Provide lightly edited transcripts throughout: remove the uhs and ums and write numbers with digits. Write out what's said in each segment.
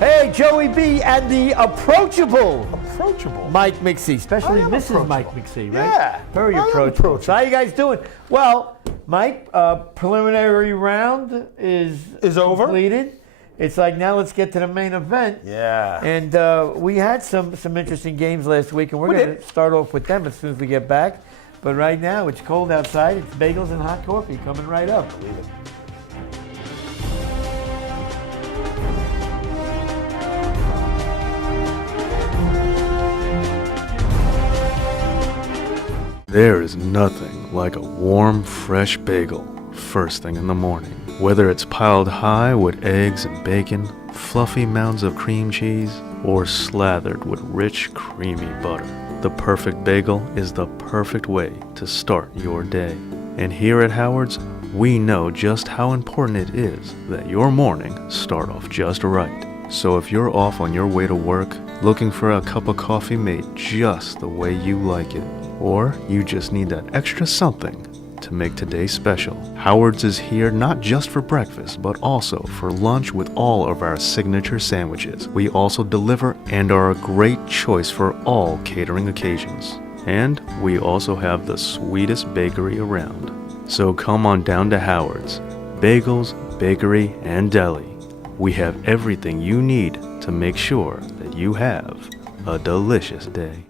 Hey, Joey B and the approachable Mike McSee, especially Mrs. Mike McSee, right? Yeah. Very approachable. So how you guys doing? Well, Mike, preliminary round is over. Completed. It's like now let's get to the main event. Yeah. And we had some interesting games last week, and we're going to start off with them as soon as we get back. But right now, it's cold outside. It's bagels and hot coffee coming right up. Believe it. There is nothing like a warm, fresh bagel first thing in the morning. Whether it's piled high with eggs and bacon, fluffy mounds of cream cheese, or slathered with rich, creamy butter, the perfect bagel is the perfect way to start your day. And here at Howard's, we know just how important it is that your morning start off just right. So if you're off on your way to work, looking for a cup of coffee made just the way you like it, or you just need that extra something to make today special, Howard's is here not just for breakfast, but also for lunch with all of our signature sandwiches. We also deliver and are a great choice for all catering occasions. And we also have the sweetest bakery around. So come on down to Howard's, Bagels, Bakery, and Deli. We have everything you need to make sure that you have a delicious day.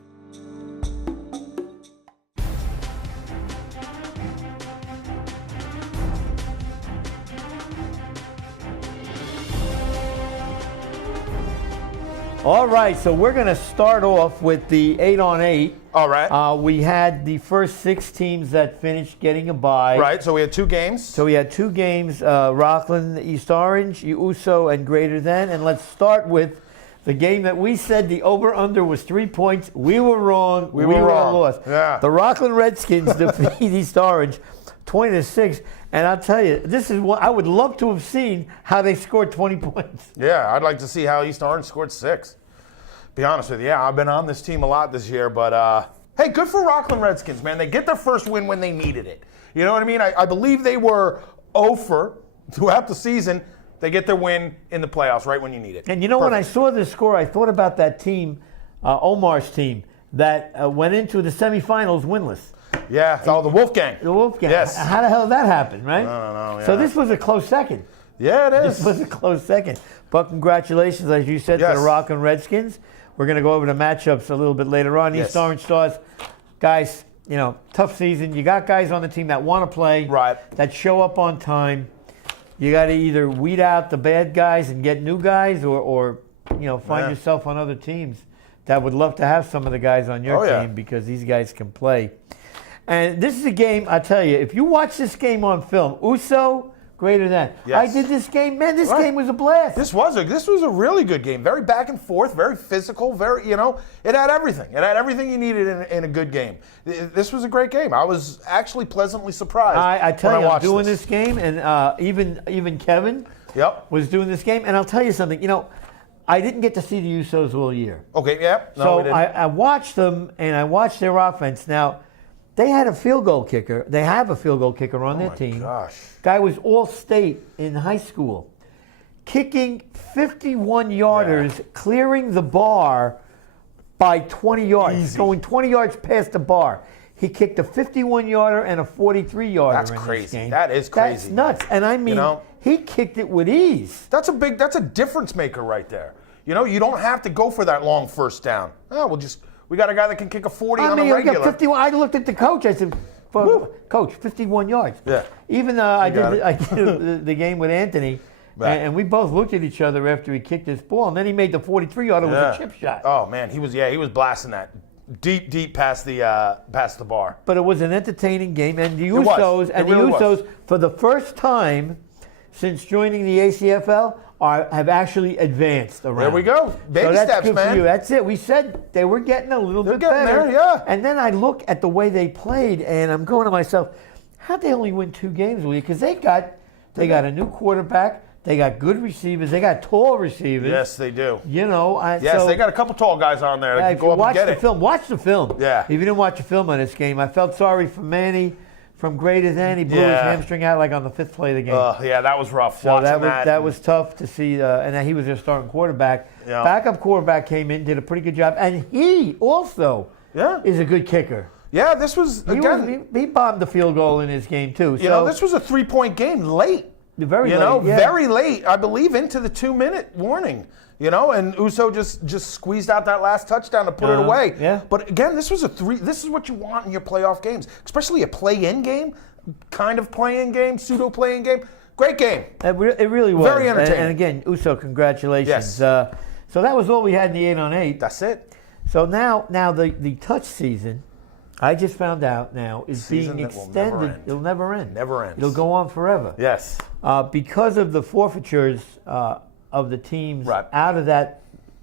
All right, so we're going to start off with the 8-on-8. All right. We had the first 6 teams that finished getting a bye. Right, so we had 2 games. So we had 2 games, Rockland, East Orange, USO, and Greater Than. And let's start with the game that we said the over-under was 3 points. We were wrong. We were all lost. Yeah. The Rockland Redskins defeat East Orange 20-6. And I'll tell you, this is what I would love to have seen how they scored 20 points. Yeah, I'd like to see how East Orange scored 6. Be honest with you, yeah, I've been on this team a lot this year, but hey, good for Rockland Redskins, man. They get their first win when they needed it. You know what I mean? I believe they were 0-for throughout the season. They get their win in the playoffs right when you need it. And you know, when I saw this score, I thought about that team, Omar's team, that went into the semifinals winless. Yeah, it's all the Wolfgang. The Wolfgang. Yes. How the hell did that happen, right? I don't know, yeah. So this was a close second. Yeah, it is. This was a close second. But congratulations, as you said, to the Rockland Redskins. We're going to go over the matchups a little bit later on. Yes. East Orange Stars, guys, you know, tough season. You got guys on the team that want to play, right, that show up on time. You got to either weed out the bad guys and get new guys, or you know, find yourself on other teams that would love to have some of the guys on your team because these guys can play. And this is a game, I tell you, if you watch this game on film, USO, Greater Than. Yes. I did this game, man. This game was a blast. This was a really good game. Very back and forth, very physical. Very, you know, it had everything. It had everything you needed in a good game. This was a great game. I was actually pleasantly surprised. I tell you, I'm doing this game, and even Kevin was doing this game. And I'll tell you something. You know, I didn't get to see the USOs all year. Okay, yeah. No, so we didn't. I watched them, and I watched their offense. Now, they had a field goal kicker. They have a field goal kicker on their team. Gosh. Guy was all-state in high school. Kicking 51-yarders, clearing the bar by 20 yards. Easy. Going 20 yards past the bar. He kicked a 51-yarder and a 43-yarder That's in crazy. this game. That is crazy. That's nuts. And I mean, he kicked it with ease. That's a difference maker right there. You know, you don't have to go for that long first down. Oh, we got a guy that can kick a 40 on a regular. 51, I looked at the coach. I said, Coach, 51 yards. Yeah. Even I did the game with Anthony, and we both looked at each other after he kicked his ball, and then he made the 43-yarder with a chip shot. Oh man, he was blasting that deep past the bar. But it was an entertaining game, and the USOs for the first time since joining the ACFL have actually advanced around. There we go. Baby steps, good man. For you. That's it. We said they were getting a little bit getting better. there, yeah. And then I look at the way they played, and I'm going to myself, how'd they only win 2 games, Lee? Because they got a new quarterback. They got good receivers. They got tall receivers. Yes, they do. You know. They got a couple tall guys on there that can go up and get it. Watch the film. Yeah. If you didn't watch the film on this game, I felt sorry for Manny, from greater than. He blew his hamstring out like on the 5th play of the game. Yeah, that was rough. So that was tough to see. And then he was their starting quarterback. Yeah. Backup quarterback came in, did a pretty good job. And he also is a good kicker. Yeah, this was, again. He bombed the field goal in his game, too. You know, this was a 3-point game late. Very late. Very late, I believe, into the 2-minute warning. You know, and Uso just squeezed out that last touchdown to put it away. Yeah. But again, this was this is what you want in your playoff games, especially a play-in game, kind of play-in game, pseudo play-in game. Great game. It really was. Very entertaining. And again, Uso, congratulations. Yes. So that was all we had in the 8-on-8. That's it. So now the touch season, I just found out now, is being extended. It'll never end. Never ends. It'll go on forever. Yes. Because of the forfeitures of the teams out of that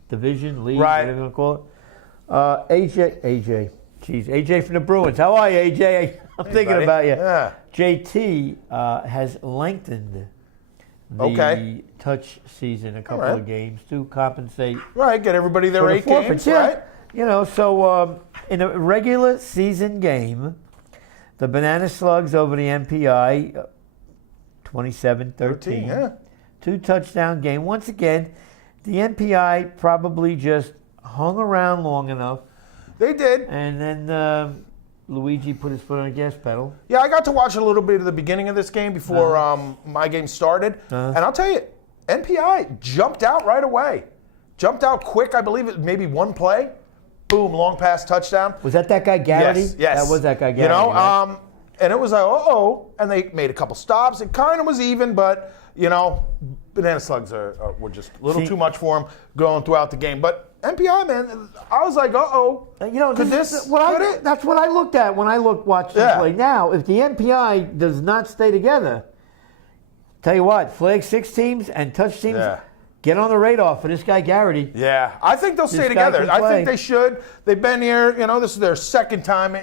division, league, whatever you want to call it. AJ from the Bruins. How are you, AJ? I'm thinking about you. Yeah. JT has lengthened the touch season a couple of games to compensate. Right, get everybody their 8 games, right? You know, so in a regular season game, the Banana Slugs over the MPI, 27-13. Yeah. 2-touchdown game. Once again, the MPI probably just hung around long enough. They did. And then Luigi put his foot on the gas pedal. Yeah, I got to watch a little bit of the beginning of this game before my game started. And I'll tell you, MPI jumped out right away. Jumped out quick, I believe it maybe one play. Boom, long pass, touchdown. Was that guy Garrity? Yes. That was that guy Garrity. You know, right? And it was like, and they made a couple stops. It kind of was even, but, you know, Banana Slugs were just a little too much for them going throughout the game. But MPI, man, I was like, You know, that's what I looked at when I watched them play. Now, if the MPI does not stay together, tell you what, flag 6 teams and touch teams, get on the radar for this guy Garrity. Yeah, I think they'll stay together. I think they should. They've been here, you know, this is their second time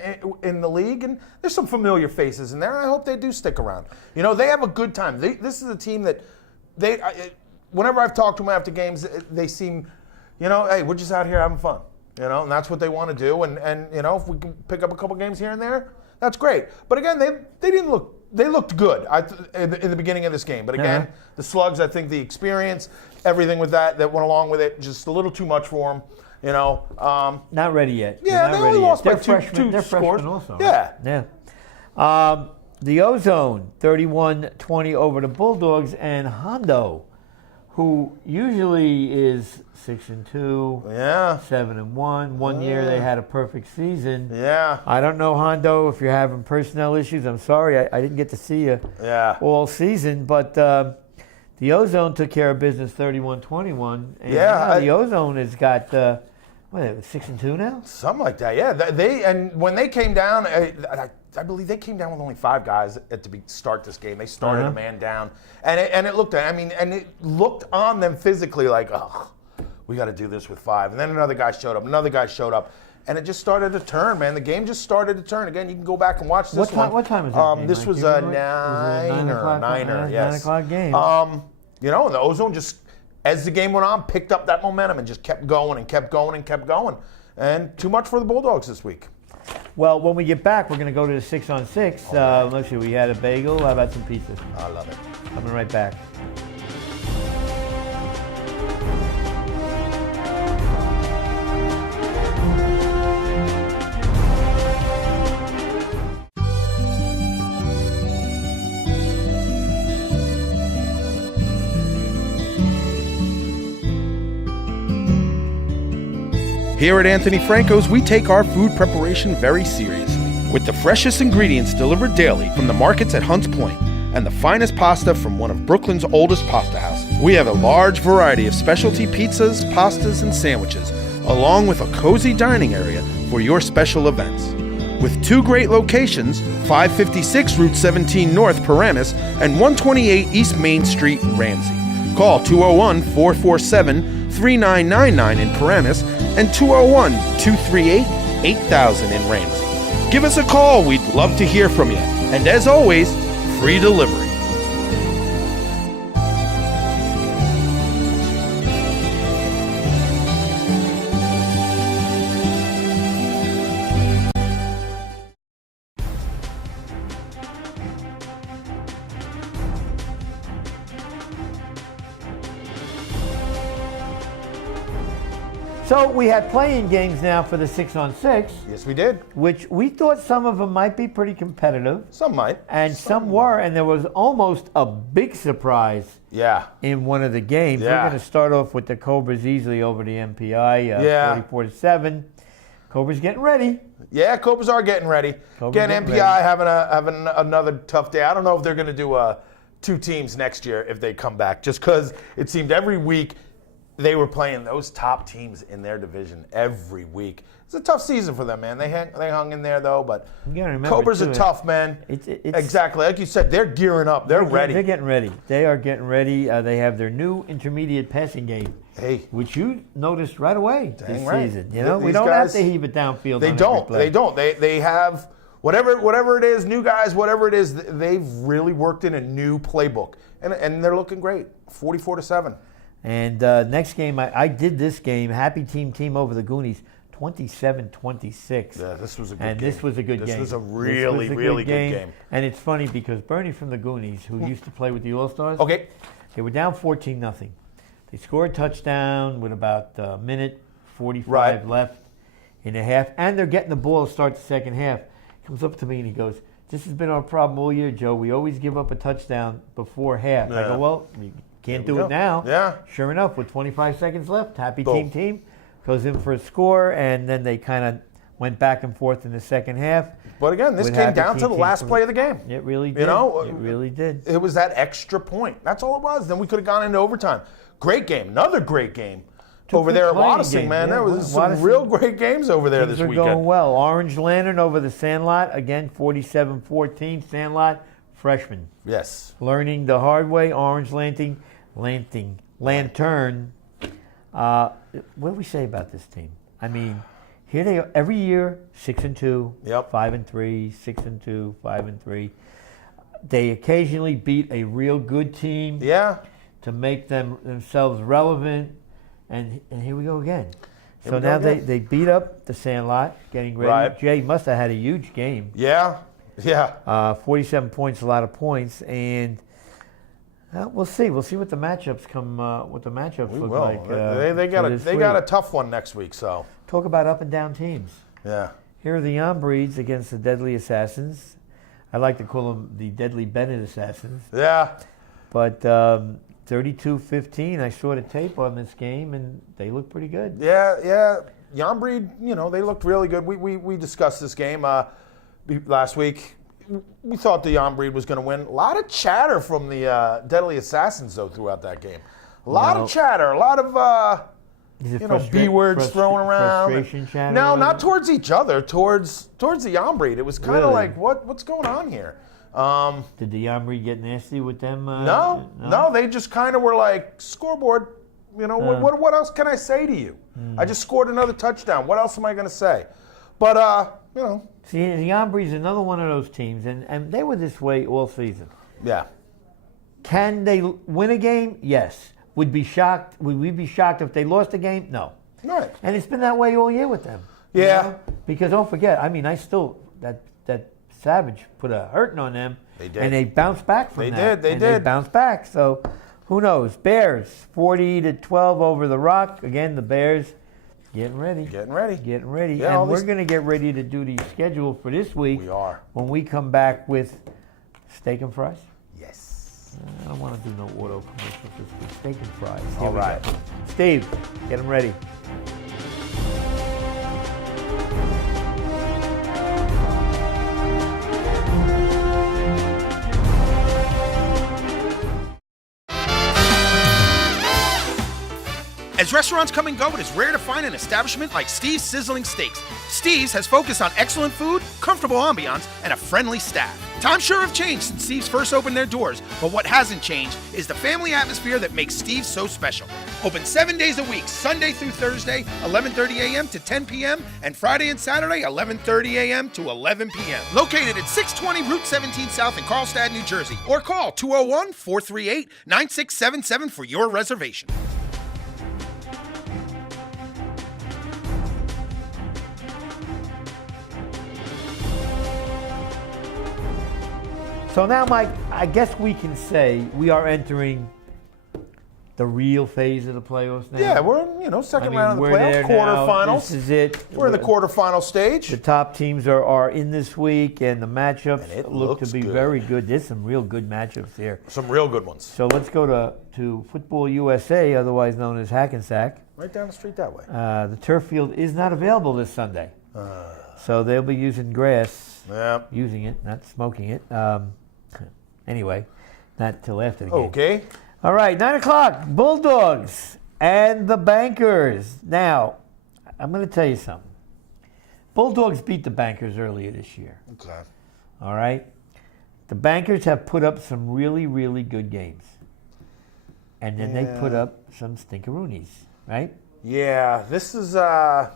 in the league, and there's some familiar faces in there. I hope they do stick around. You know, they have a good time. This is a team that whenever I've talked to them after games, they seem, you know, hey, we're just out here having fun. You know, and that's what they want to do. And you know, if we can pick up a couple games here and there, that's great. But again, they didn't look. They looked good in the beginning of this game. But again, the Slugs, I think the experience, everything with that went along with it, just a little too much for them. You know. Not ready yet. Yeah, they only lost by two scores. Freshmen also. Yeah. Yeah. The Ozone, 31-20 over the Bulldogs, and Hondo, who usually is 6-2, 7-1. One year they had a perfect season. Yeah. I don't know, Hondo, if you're having personnel issues. I'm sorry, I didn't get to see you all season, but the Ozone took care of business 31-21. And the Ozone has got 6-2 now? Something like that. Yeah. When they came down, I believe they came down with only 5 guys at start this game. They started a man down, and it looked. It looked on them physically like, oh, we got to do this with 5. And then another guy showed up. And it just started to turn, man. The game just started to turn. Again, you can go back and watch this one. What time is that game? This was a 9-er, yes. 9 o'clock game. You know, and the Ozone just, as the game went on, picked up that momentum and just kept going and kept going and kept going. And too much for the Bulldogs this week. Well, when we get back, we're going to go to the 6-on-6. Let's see, we had a bagel. How about some pizza? I love it. Coming right back. Here at Anthony Franco's, we take our food preparation very seriously, with the freshest ingredients delivered daily from the markets at Hunts Point and the finest pasta from one of Brooklyn's oldest pasta houses. We have a large variety of specialty pizzas, pastas, and sandwiches, along with a cozy dining area for your special events. With 2 great locations, 556 Route 17 North, Paramus, and 128 East Main Street, Ramsey. Call 201-447-3999 in Paramus and 201-238-8000 in Ramsey. Give us a call. We'd love to hear from you. And as always, free delivery. So we had playing games now for the 6-on-6. Yes, we did. Which we thought some of them might be pretty competitive. Some might. And some were, and there was almost a big surprise in one of the games. Yeah. We're going to start off with the Cobras easily over the MPI, 44-7. Cobras getting ready. Yeah, Cobras are getting ready. Again, MPI having another tough day. I don't know if they're going to do 2 teams next year if they come back, just because it seemed every week they were playing those top teams in their division every week. It's a tough season for them, man. They hung in there, though, but Cobras are tough, man. It's exactly. Like you said, they're gearing up. They're ready. They're getting ready. They are getting ready. They have their new intermediate passing game, which you noticed right away this season. You know, we don't have to heave it downfield. They don't. They don't. They have whatever it is, new guys, whatever it is, they've really worked in a new playbook, and they're looking great. 44-7. And next game, I did this game, Happy Team over the Goonies, 27-26. Yeah, this was a good game. And this was a good game. This was a really good game. And it's funny because Bernie from the Goonies, who used to play with the All-Stars, they were down 14-0. They scored a touchdown with about a minute 45 left in the half, and they're getting the ball to start the second half. He comes up to me and he goes, "This has been our problem all year, Joe. We always give up a touchdown before half." I go, "Well, can't do it now." Yeah. Sure enough, with 25 seconds left, Happy Team goes in for a score, and then they kind of went back and forth in the second half. But again, this came down to the last play of the game. It really did. You know, it really did. It was that extra point. That's all it was. Then we could have gone into overtime. Great game. Another great game over there at Waddesdon, man. There was some real great games over there this weekend. Going well. Orange Lantern over the Sandlot, again, 47-14. Sandlot, freshman. Yes. Learning the hard way. Orange Lantern. What do we say about this team? I mean, here they are every year, 6-2, 5-3, 6-2, 5-3. They occasionally beat a real good team. To make themselves relevant, and here we go again. So now they beat up the Sandlot, getting ready. Right. Jay must have had a huge game. 47 points, a lot of points, and we'll see. We'll see what the matchups look like. They got a tough one next week. So talk about up and down teams. Yeah. Here are the Yombreeds against the Deadly Assassins. I like to call them the Deadly Bennett Assassins. Yeah. But 32-15. I saw the tape on this game, and they look pretty good. Yeah. Yombreed, they looked really good. We discussed this game last week. We thought the Yombreed was going to win. A lot of chatter from the Deadly Assassins, though, throughout that game. A lot of chatter. A lot of, B words thrown around. Frustration chatter? No, not towards each other. Towards the Yombreed. It was kind of like, what's going on here? Did the Yombreed get nasty with them? No. They just kind of were like, scoreboard. What else can I say to you? I just scored another touchdown. What else am I going to say? But, See, the Yombreed's another one of those teams, and they were this way all season. Yeah. Can they win a game? Yes. Would we be shocked if they lost a game? No. Right. And it's been that way all year with them. Yeah. Because don't forget, that Savage put a hurting on them. They did. And they bounced back from that. They did. They bounced back. So who knows? Bears, 40-12 over the Rock. Again, the Bears getting ready. Yeah, and we're going to get ready to do the schedule for this week. We are. When we come back with steak and fries. Yes. I don't want to do no auto commercials this week. Steak and fries. All right. Steve, get them ready. As restaurants come and go, it is rare to find an establishment like Steve's Sizzling Steaks. Steve's has focused on excellent food, comfortable ambiance, and a friendly staff. Times sure have changed since Steve's first opened their doors, but what hasn't changed is the family atmosphere that makes Steve's so special. Open 7 days a week, Sunday through Thursday, 11:30 a.m. to 10 p.m., and Friday and Saturday, 11:30 a.m. to 11 p.m. Located at 620 Route 17 South in Carlstadt, New Jersey, or call 201-438-9677 for your reservation. So now, Mike, I guess we can say we are entering the real phase of the playoffs now. Yeah, we're in, second round of the we're playoffs, there now. quarterfinals. This is it. We're in the quarterfinal stage. The top teams are in this week, and the matchups look to be good. very good. There's some real good matchups here. Some real good ones. So let's go to Football USA, otherwise known as Hackensack. Right down the street that way. The turf field is not available this Sunday. So they'll be using grass. Yeah. Using it, not smoking it. Anyway, not till after the game. Okay. All right, 9 o'clock, Bulldogs and the Bankers. Now, I'm going to tell you something. Bulldogs beat the Bankers earlier this year. Okay. All right? The Bankers have put up some really, really good games. And then they put up some stinkeroonies, right? Yeah, this is a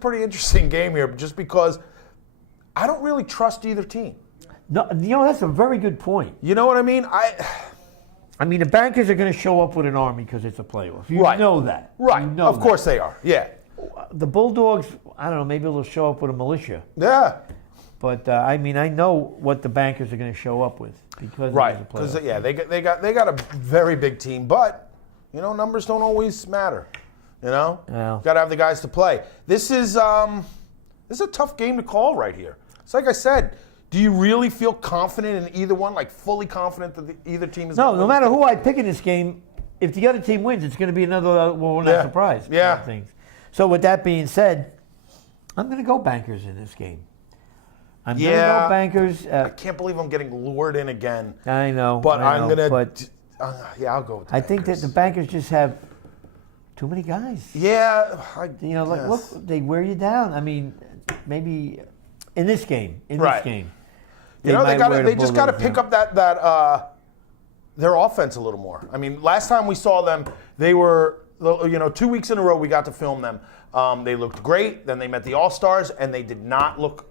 pretty interesting game here, just because I don't really trust either team. No, that's a very good point. You know what I mean? I mean, the Bankers are going to show up with an army because it's a playoff. You know that. Right. You know of course they are. Yeah. The Bulldogs, I don't know, maybe they'll show up with a militia. Yeah. But, I know what the Bankers are going to show up with because Right. it is a Because playoff. they got a very big team, but numbers don't always matter. Well. Got to have the guys to play. This is a tough game to call right here. It's like I said. Do you really feel confident in either one, like fully confident that either team is going to win? No matter who I pick in this game, if the other team wins, it's going to be another, we're not surprised. Yeah. Things. So with that being said, I'm going to go Bankers in this game. I'm going to go Bankers. I can't believe I'm getting lured in again. I know. But I'm going to. But I'll go with the I think that the Bankers just have too many guys. Yeah. Look, they wear you down. I mean, maybe in this game. This game. They just got to pick up that their offense a little more. I mean, last time we saw them, they were 2 weeks in a row we got to film them. They looked great. Then they met the All-Stars, and they did not look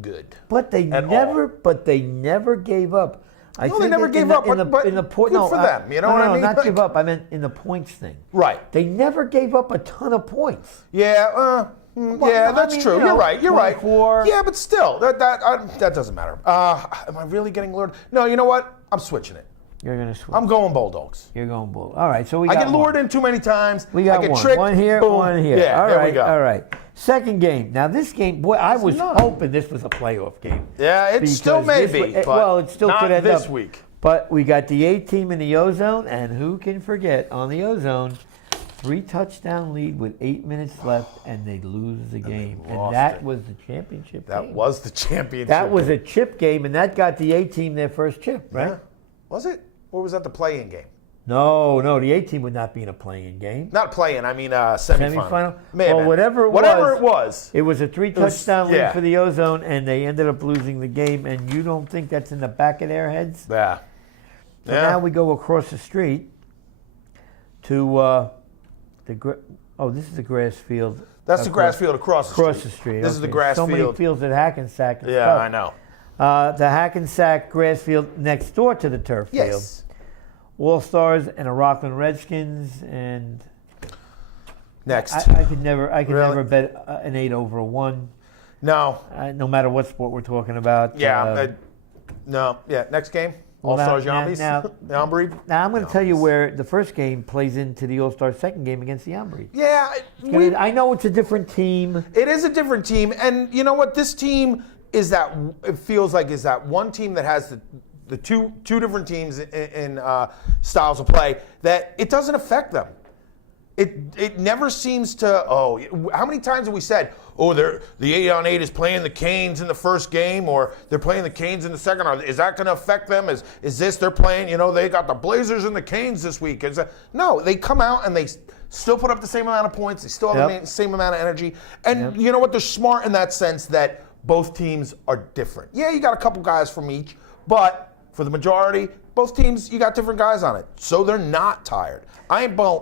good. But they never gave up. They never gave up. But good for them. You know what I mean? Not give up. I meant in the points thing. Right. They never gave up a ton of points. Yeah. That's true. You're right. You're right. Yeah, but still, that doesn't matter. Am I really getting lured? No. You know what? I'm switching it. You're gonna switch. I'm going Bulldogs. You're going Bull. All right. So I get lured in too many times. We got I get one. tricked. One here. Boom. One here. Yeah. All there right. we go. All right. Second game. Now this game, boy, I was hoping this was a playoff game. Yeah, it still may be. It still not could end this up. week. But we got the 8 team in the O-Zone, and who can forget on the O-Zone, 3-touchdown lead with 8 minutes left, and they lose the game. And that was the championship game. That was the championship. That was a chip game, and that got the 8 team their first chip, right? Yeah. Was it? Or was that the play-in game? No, the 8 team would not be in a play-in game. Not play-in, I mean semifinal. Well, whatever it was. It was a 3-touchdown lead for the O-Zone, and they ended up losing the game, and you don't think that's in the back of their heads? Yeah. So now we go across the street to this is the grass field. That's the grass field across the street. Across the street. This is the grass field. So many fields at Hackensack. Yeah, I know. The Hackensack grass field next door to the turf field. Yes. All-Stars and the Rockland Redskins, and next. I could never bet an 8 over a 1. No. No matter what sport we're talking about. Yeah. Next game. All-Stars Yambries. Yambri. Now I'm going to tell you where the first game plays into the All-Stars second game against the Yambri. Yeah. I know it's a different team. It is a different team, and you know what? This team is that one team that has the two different teams in styles of play that it doesn't affect them. It never seems to. How many times have we said, the 8-on-8 is playing the Canes in the first game, or they're playing the Canes in the second? Or is that going to affect them? Is this they're playing? They got the Blazers and the Canes this week. No, they come out and they still put up the same amount of points. They still have the same amount of energy. And you know what? They're smart in that sense that both teams are different. Yeah, you got a couple guys from each, but for the majority, both teams, you got different guys on it. So they're not tired. I ain't buying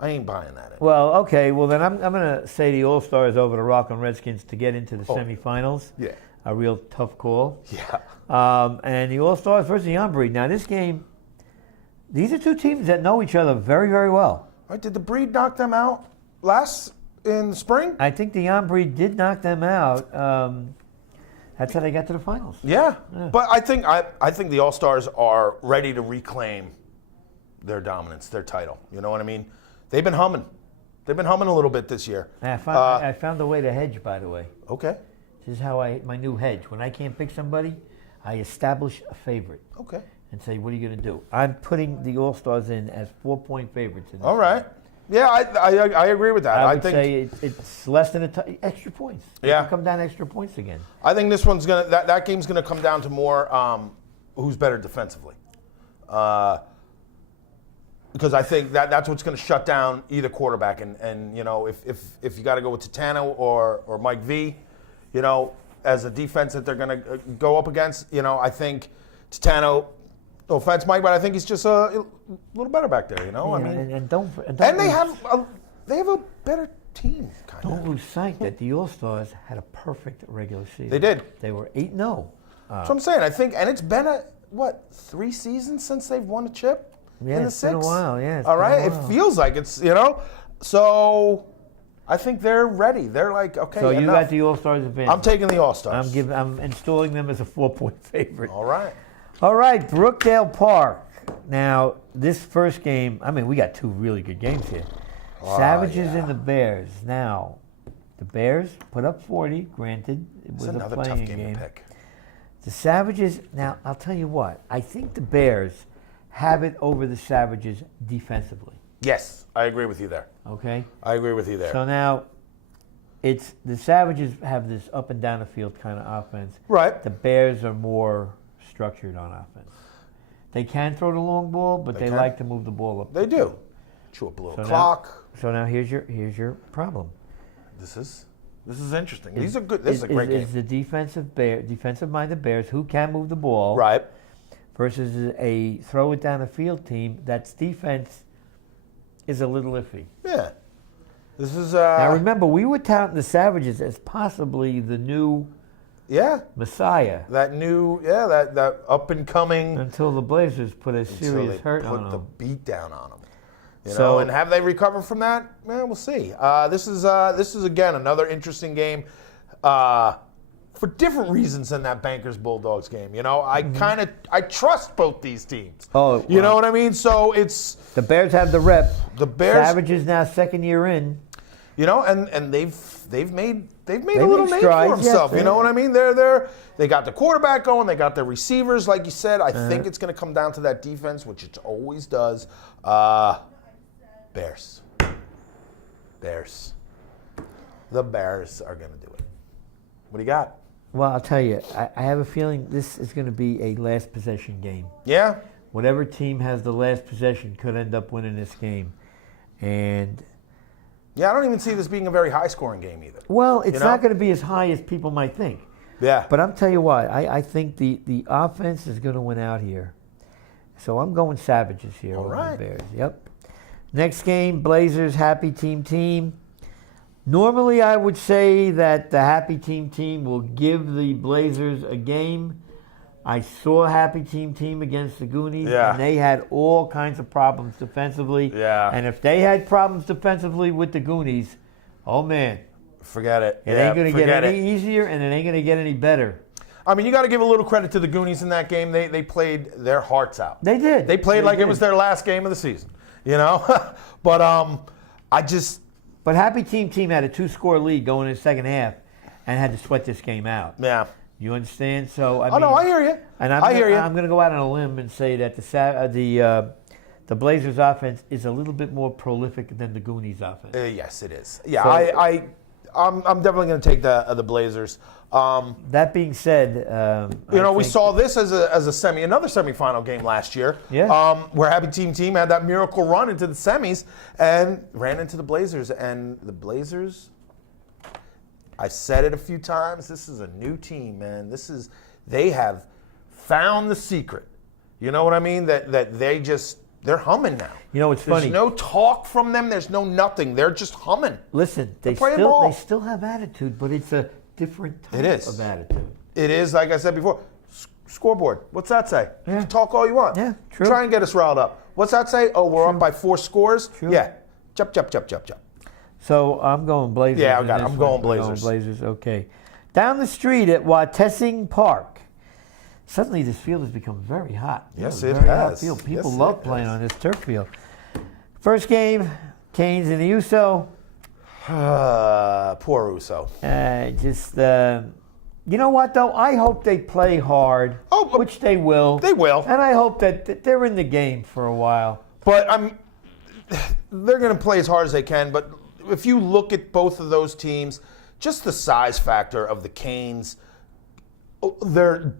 that. Well, okay. Well, then I'm going to say the All-Stars over the Rockland Redskins to get into the semifinals. Yeah. A real tough call. Yeah. And the All-Stars versus the Yambri. Now, this game, these are two teams that know each other very, very well. Right, did the Breed knock them out in the spring? I think the Yambri did knock them out. That's how they got to the finals. Yeah. But I think the All-Stars are ready to reclaim their dominance, their title. You know what I mean? They've been humming. They've been humming a little bit this year. I found a way to hedge, by the way. Okay. This is how my new hedge. When I can't pick somebody, I establish a favorite. Okay. And say, what are you going to do? I'm putting the All-Stars in as 4-point favorites. In this All right. Yeah, I agree with that. I would say it's less than extra points. It can come down extra points again. I think this one's gonna that game's gonna come down to more who's better defensively, because I think that's what's gonna shut down either quarterback. And you know, if you got to go with Titano or Mike V, you know, as a defense that they're gonna go up against, you know, I think Titano. No offense, Mike, but I think he's just a little better back there. You know, Yeah, I mean, and they have a better team. Don't lose sight that the All-Stars had a perfect regular season. They did. They were 8-0. That's what I'm saying. I think, and it's been 3 seasons since they've won a chip in the it's 6? been a while. Yeah, all right. It feels like it's, you know, so I think they're ready. They're like, okay. So you enough. got the All-Stars advantage. I'm taking the All-Stars. I'm installing them as a 4-point favorite. All right. All right, Brookdale Park. Now, this first game, I mean, we got 2 really good games here. Savages and the Bears. Now, the Bears put up 40, granted. It was another a playing tough game to pick. The Savages, now, I'll tell you what. I think the Bears have it over the Savages defensively. Yes, I agree with you there. Okay? I agree with you there. So now, it's the Savages have this up and down the field kind of offense. Right. The Bears are more structured on offense. They can throw the long ball, but they like to move the ball up. They do. Chew up a little So clock. Now here's your problem. This is interesting. These are good. This is a great game. Is the defensive-minded Bears who can move the ball, Right. versus a throw it down the field team that's defense is a little iffy. Yeah. This is. Now remember, we were touting the Savages as possibly the new Messiah. That new, that up and coming. Until the Blazers put a serious hurt on them. Put the beat down on them. You So- know, and have they recovered from that? Man, we'll see. This is again another interesting game, for different reasons than that Bankers Bulldogs game. You know, I trust both these teams. Oh, you know what I mean? So it's The Bears have the rep. the Bears. Savages now second year in. You know, and they've made a little name strides, for themselves. yes, You know what I mean? They got the quarterback going. They got their receivers, like you said. I think it's going to come down to that defense, which it always does. Bears. The Bears are going to do it. What do you got? Well, I'll tell you, I have a feeling this is going to be a last possession game. Yeah. Whatever team has the last possession could end up winning this game. And Yeah, I don't even see this being a very high-scoring game either. well, it's You know? not going to be as high as people might think. Yeah. But I'm tell you what, I think the offense is going to win out here. So I'm going Savages here over right. the Bears. Yep. Next game, Blazers, Happy Team. Normally, I would say that the Happy Team will give the Blazers a game. I saw Happy Team against the Goonies, and they had all kinds of problems defensively. Yeah. And if they had problems defensively with the Goonies, oh man, Forget it. it ain't going to get any easier, and it ain't going to get any better. I mean, you got to give a little credit to the Goonies in that game. They played their hearts out. They did. They played like it was their last game of the season, you know? But But Happy Team had a 2-score lead going in the second half and had to sweat this game out. Yeah. You understand? So I no, I hear you. And I hear you. I'm going to go out on a limb and say that the Blazers' offense is a little bit more prolific than the Goonies' offense. Yes, it is. Yeah, I'm definitely going to take the Blazers. That being said, we saw this as another semifinal game last year. Yeah. Where Happy Team had that miracle run into the semis and ran into the Blazers. And the Blazers, I said it a few times, this is a new team, man. They have found the secret. You know what I mean? That they're humming now. You know, it's funny. There's no talk from them. There's no nothing. They're just humming. Listen, they still have attitude, but it's a different type of attitude. It is, like I said before. Scoreboard. What's that say? Yeah. You can talk all you want. Yeah, true. Try and get us riled up. What's that say? Oh, we're up by 4 scores? True. Yeah. Chop. So I'm going Blazers. Yeah, I'm going Blazers. Okay. Down the street at Watessing Park, suddenly this field has become very hot. Yes, Very it hot has. field. People Yes, love it playing has. on this turf field. First game, Canes and the Uso. Poor Uso. You know what, though? I hope they play hard, which they will. They will. And I hope that they're in the game for a while. But they're going to play as hard as they can. But if you look at both of those teams, just the size factor of the Canes, their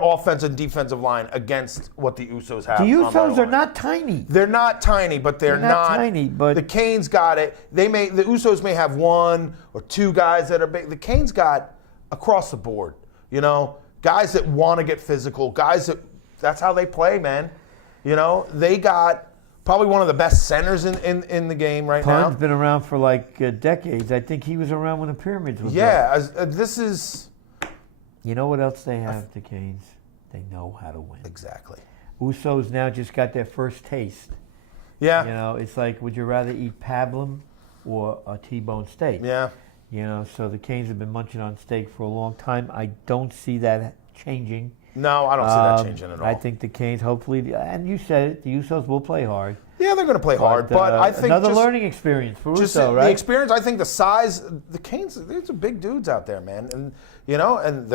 offensive and defensive line against what the Usos have. The on their Usos are line. not tiny. They're not tiny, but they're not tiny. But the Canes got it. The Usos may have one or two guys that are big. The Canes got across the board. Guys that want to get physical. That's how they play, man. They got probably one of the best centers in the game right now. Pond's been around for like decades. I think he was around when the pyramids was up. Yeah, this is. You know what else they have, the Canes? They know how to win. Exactly. Usos now just got their first taste. Yeah. It's like, would you rather eat pablum or a T-bone steak? Yeah. So the Canes have been munching on steak for a long time. I don't see that changing. No, I don't see that changing at all. I think the Canes, hopefully, and you said it, the Usos will play hard. Yeah, they're going to play hard, but I think another learning experience for just Uso, right? The experience, I think the size, the Canes, these are big dudes out there, man, and and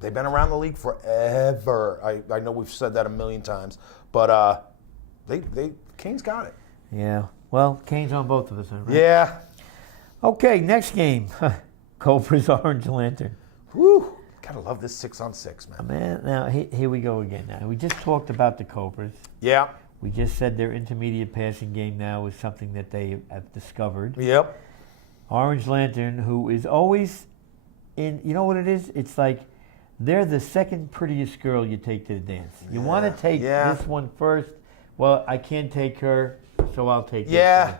they've been around the league forever. I know we've said that a million times, but Canes got it. Yeah. Well, Canes on both of us, right? Yeah. Okay, next game, Cobras Orange Lantern. Whew. Gotta love this 6-on-6, man. Man, now here we go again. Now we just talked about the Cobras. Yeah. We just said their intermediate passing game now is something that they have discovered. Yep. Orange Lantern, who is always in, you know what it is? It's like they're the second prettiest girl you take to the dance. You want to take this one first. Well, I can't take her, so I'll take this one.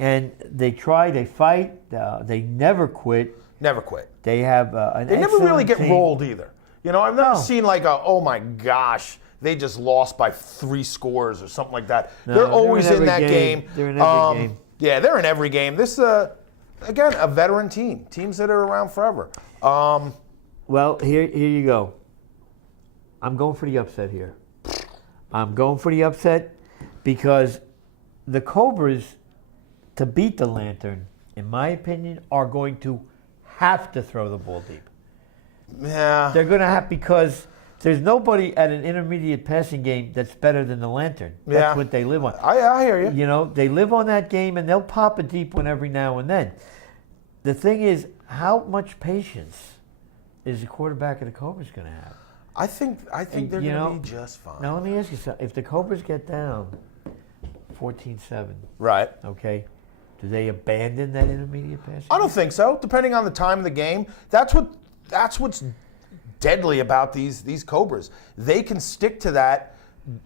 And they try, they fight, they never quit. Never quit. They have They never really get rolled either. I've never seen like oh my gosh, they just lost by 3 scores or something like that. No, they're always in that game. They're in every game. Yeah, they're in every game. This again, a veteran team. Teams that are around forever. Well, here you go. I'm going for the upset here. I'm going for the upset because the Cobras, to beat the Lantern, in my opinion, are going to have to throw the ball deep. Yeah. They're going to have, because there's nobody at an intermediate passing game that's better than the Lantern. That's what they live on. I hear you. They live on that game, and they'll pop a deep one every now and then. The thing is, how much patience is the quarterback of the Cobras going to have? I think they're going to be just fine. Now, let me ask you something. If the Cobras get down 14-7, right? Okay, do they abandon that intermediate passing? I don't think so. Depending on the time of the game, that's what's deadly about these Cobras. They can stick to that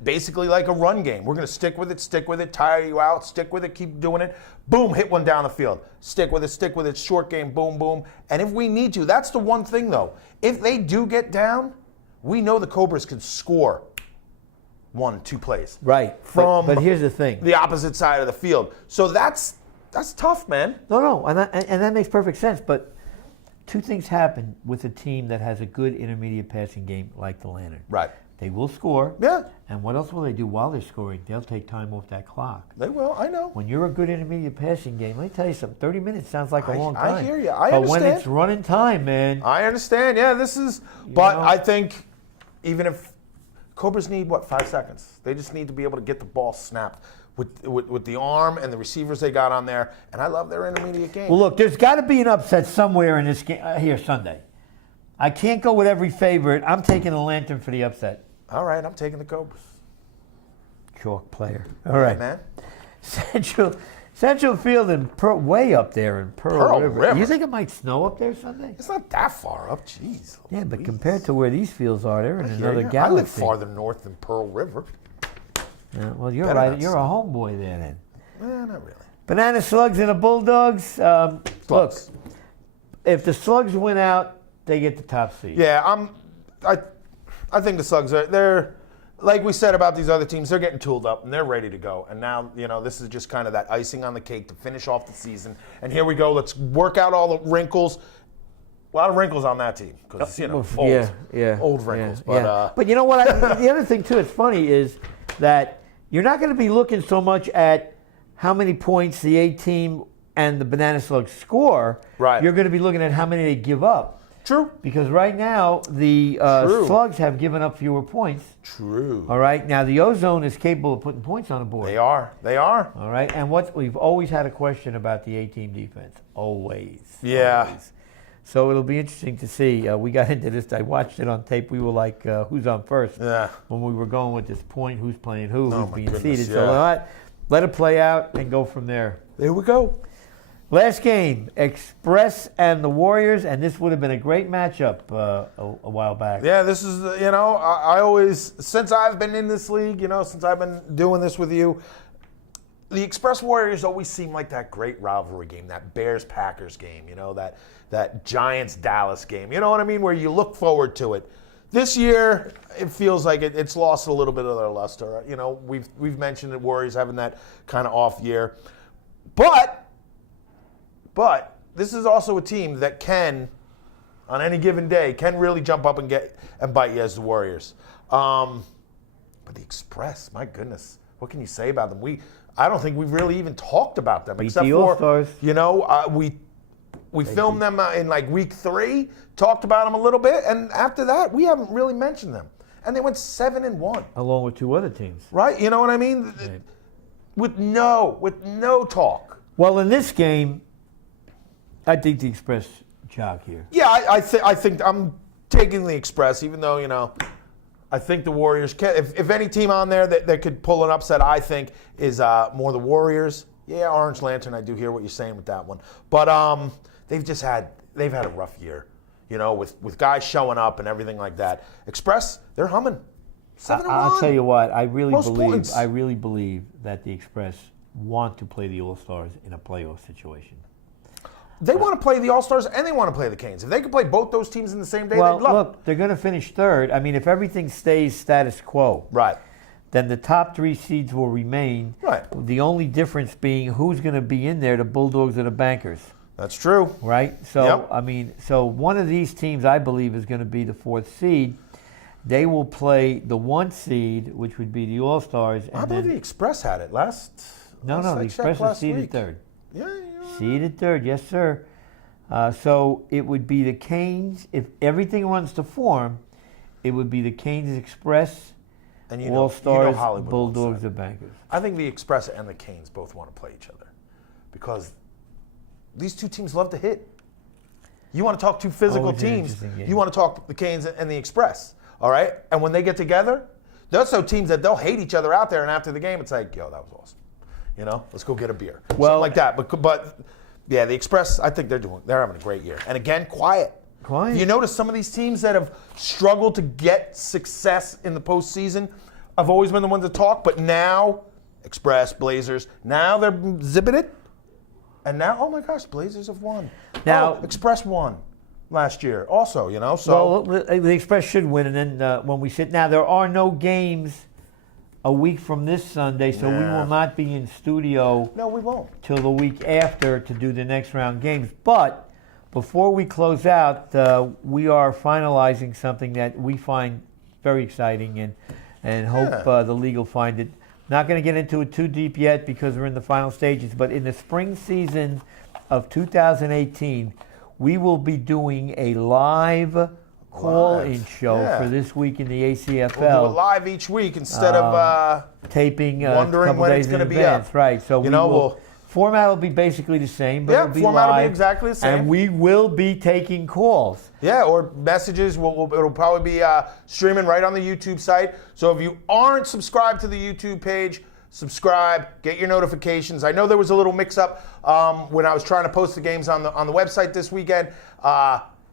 basically like a run game. We're going to stick with it, tire you out, stick with it, keep doing it. Boom, hit one down the field. Stick with it, short game, boom, boom. And if we need to, that's the one thing though. If they do get down, we know the Cobras can score 1-2 plays. Right. From but here's the thing. The opposite side of the field. So that's tough, man. No, and that makes perfect sense. But two things happen with a team that has a good intermediate passing game like the Lantern. Right. They will score. Yeah. And what else will they do while they're scoring? They'll take time off that clock. They will, I know. When you're a good intermediate passing game, let me tell you something, 30 minutes sounds like a long time. I hear you. I but understand. When it's running time, man. I understand. Yeah, but I think even if Cobras need, 5 seconds? They just need to be able to get the ball snapped with the arm and the receivers they got on there. And I love their intermediate game. Well, look, there's got to be an upset somewhere in this game here Sunday. I can't go with every favorite. I'm taking the Lantern for the upset. All right, I'm taking the Cobras. Chalk player. All right, man. Central Field and way up there in Pearl River. You think it might snow up there Sunday? It's not that far up. Jeez. Yeah, but compared to where these fields are, they're in another galaxy. I live farther north than Pearl River. Yeah, well, you're right. You're a homeboy there then. Not really. Banana Slugs and the Bulldogs. Look, if the Slugs win out, they get the top seed. Yeah, I think the Slugs they're like we said about these other teams, they're getting tooled up and they're ready to go. And now, this is just kind of that icing on the cake to finish off the season. And here we go. Let's work out all the wrinkles. A lot of wrinkles on that team because old wrinkles. But you know what? The other thing too, it's funny is that you're not going to be looking so much at how many points the A team and the Banana Slugs score. Right. You're going to be looking at how many they give up. True. Because right now the Slugs have given up fewer points. True. All right. Now the Ozone is capable of putting points on the board. They are. All right. And we've always had a question about the A-team defense. Always. Yeah. Always. So it'll be interesting to see. We got into this. I watched it on tape. We were like, who's on first? Yeah. When we were going with this point, who's playing who's being goodness, seeded. yeah. So let it play out and go from there. There we go. Last game, Express and the Warriors, and this would have been a great matchup a while back. Yeah, this is, I always, since I've been in this league, since I've been doing this with you, the Express Warriors always seem like that great rivalry game, that Bears-Packers game, that Giants-Dallas game, you know what I mean, where you look forward to it. This year, it feels like it's lost a little bit of their luster. We've mentioned the Warriors having that kind of off year. But this is also a team that can, on any given day, can really jump up and bite you as the Warriors. But the Express, my goodness, what can you say about them? I don't think we've really even talked about them except the All-Stars. We filmed them in like week 3, talked about them a little bit, and after that, we haven't really mentioned them. And they went 7-1, along with 2 other teams. Right? You know what I mean? Right. With no talk. Well, in this game, I think the Express jog here. Yeah, I think I'm taking the Express, even though, I think the Warriors can. If any team on there that could pull an upset, I think, is more the Warriors. Yeah, Orange Lantern, I do hear what you're saying with that one. But they've had a rough year, with guys showing up and everything like that. Express, they're humming. 7-1. I'll tell you what, I really believe that the Express want to play the All-Stars in a playoff situation. They want to play the All-Stars and they want to play the Canes. If they could play both those teams in the same day, they'd love look, they're going to finish third. I mean, if everything stays status quo, right, then the top 3 seeds will remain. Right. The only difference being who's going to be in there, the Bulldogs or the Bankers. That's true. Right? So, yep. So one of these teams, I believe, is going to be the 4th seed. They will play the 1 seed, which would be the All-Stars. I believe the Express had it last. No, the Express is seeded 3rd. Yeah. Seeded 3rd, yes, sir. So it would be the Canes. If everything runs to form, it would be the Canes, Express, and All-Stars, Bulldogs, or Bankers. I think the Express and the Canes both want to play each other because these 2 teams love to hit. You want to talk 2 physical teams. You want to talk the Canes and the Express, all right? And when they get together, they're so teams that they'll hate each other out there, and after the game, it's like, yo, that was awesome. Let's go get a beer. Well, something like that. But yeah, the Express, I think they're having a great year. And again, quiet. You notice some of these teams that have struggled to get success in the postseason have always been the ones to talk, but now, Express, Blazers, now they're zipping it. And now, oh my gosh, Blazers have won. Now, Express won last year also, so. Well, the Express should win, and then when we sit, now there are no games a week from this Sunday, so we will not be in studio. No, we won't. Till the week after to do the next round games. But before we close out, we are finalizing something that we find very exciting and hope the league will find it. Not going to get into it too deep yet because we're in the final stages, but in the spring season of 2018, we will be doing a live call-in show for this week in the ACFL. We'll do it live each week instead of taping wondering when it's going to be up. Right. So format will be basically the same, but it'll be format live, will be exactly the same. and we will be taking calls. Yeah, or messages. It'll probably be streaming right on the YouTube site. So if you aren't subscribed to the YouTube page, subscribe, get your notifications. I know there was a little mix-up when I was trying to post the games on the website this weekend.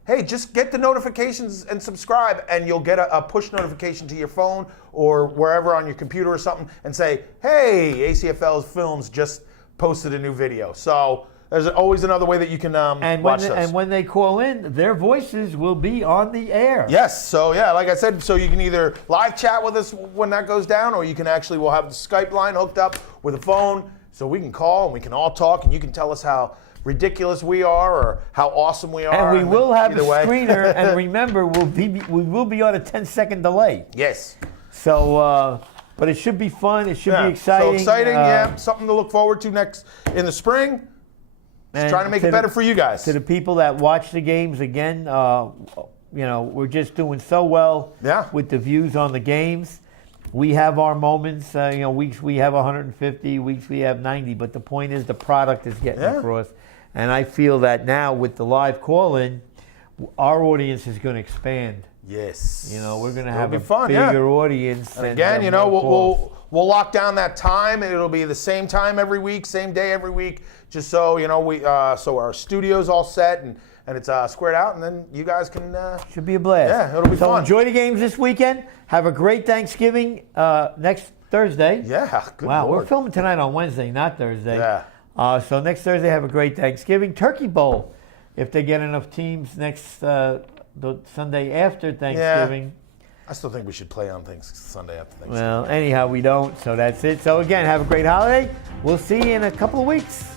Hey, just get the notifications and subscribe, and you'll get a push notification to your phone or wherever on your computer or something and say, hey, ACFL Films just posted a new video. So there's always another way that you can watch those. And when they call in, their voices will be on the air. Yes. So, yeah, like I said, so you can either live chat with us when that goes down, or you can actually, we'll have the Skype line hooked up with a phone so we can call and we can all talk, and you can tell us how ridiculous we are or how awesome we are. And we will have a either way. screener, and remember, we will be on a 10-second delay. Yes. So, but it should be fun. It should be exciting. So exciting, something to look forward to next in the spring. Just trying to make it better for you guys. To the people that watch the games, again, we're just doing so well with the views on the games. We have our moments, weeks we have 150, weeks we have 90, but the point is the product is getting across. And I feel that now with the live call-in, our audience is going to expand. Yes. We're going to have a fun, bigger audience. And again, we'll lock down that time. It'll be the same time every week, same day every week, just so, so our studio's all set and it's squared out, and then you guys can... Should be a blast. Yeah, it'll be fun. So enjoy the games this weekend. Have a great Thanksgiving next Thursday. Yeah, good Wow, Lord. we're filming tonight on Wednesday, not Thursday. Yeah. So next Thursday, have a great Thanksgiving. Turkey Bowl, if they get enough teams next the Sunday after Thanksgiving. Yeah. I still think we should play on Sunday after Thanksgiving. Well, anyhow, we don't, so that's it. So again, have a great holiday. We'll see you in a couple of weeks.